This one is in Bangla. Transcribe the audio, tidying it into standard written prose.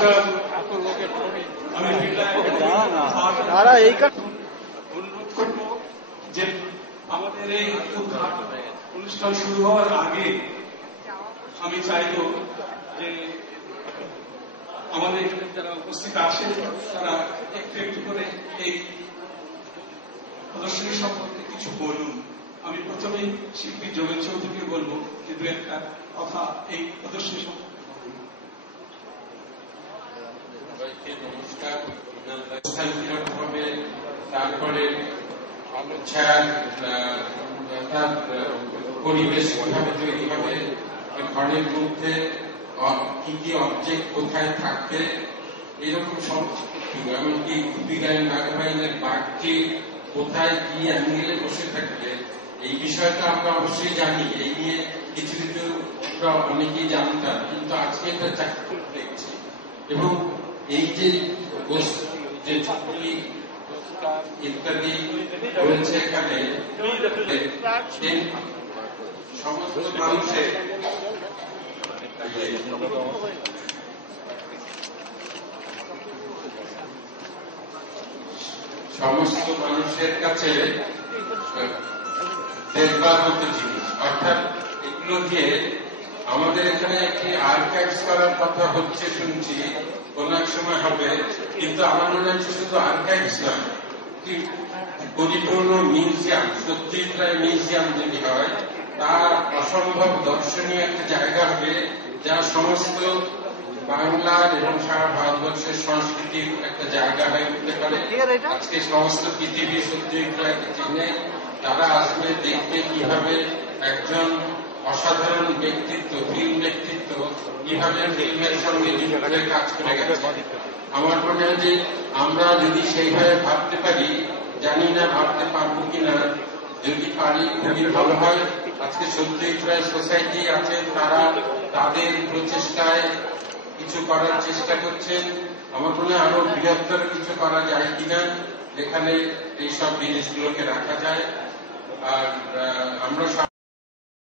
নমস্কার। আমি অনুরোধ করবো যে আমাদের এই অনুষ্ঠান শুরু হওয়ার আগে আমি চাইব যে আমাদের যারা উপস্থিত আছেন তারা একটু একটু করে এই প্রদর্শনী সম্পর্কে কিছু বলুন। আমি প্রথমেই শিল্পী যোগেন চৌধুরীকে বলবো যে দু একটা কথা এই প্রদর্শনী সম্পর্কে। নমস্কার। তারপরে পরিবেশ কিভাবে তৈরি হবে, ঘরের মধ্যে কি কি অবজেক্ট কোথায় থাকবে, এরকম সব এমনকি খুবই গায়ের নাগাবাইনের বাঘটি কোথায় কি অ্যাঙ্গেলে বসে থাকবে, এই বিষয়টা আমরা অবশ্যই জানি। এই নিয়ে কিছু কিছু অনেকেই জানতাম, কিন্তু আজকে এটা চাকরি দেখছি। এবং এই যে ছবি ইত্যাদি রয়েছে এখানে, সমস্ত মানুষের কাছে দেখবার মতো জিনিস। অর্থাৎ এগুলো দিয়ে আমাদের এখানে একটি আর্কাইভস করার কথা হচ্ছে শুনছি, কোন এক সময় হবে, কিন্তু আমার মনে হচ্ছে শুধু আর্কাইভস নয়, পরিপূর্ণ মিউজিয়াম, সত্যিকার মিউজিয়াম যদি হয়, তা অসম্ভব দর্শনীয় একটা জায়গা হবে, যা সমস্ত বাংলার এবং সারা ভারতবর্ষের সংস্কৃতির একটা জায়গা হয়ে উঠতে পারে। আজকে সমস্ত পৃথিবী সত্যিকারকে চিনে, তারা আসবে দেখতে কিভাবে একজন অসাধারণ ব্যক্তিত্ব, ফিল্ম ব্যক্তিত্ব কিভাবে ফিল্মের সঙ্গে যুক্ত হয়ে কাজ করে গেছে। আমার মনে হয় যে আমরা যদি সেইভাবে ভাবতে পারি, জানি না ভাবতে পারবো কিনা, যদি পারি খুবই ভালো হয়। আজকে সত্যিকার সোসাইটি আছে, তারা তাদের প্রচেষ্টায় কিছু করার চেষ্টা করছেন। আমার মনে হয় আরো বৃহত্তর কিছু করা যায় কিনা, যেখানে এইসব জিনিসগুলোকে রাখা যায়। আর আমরা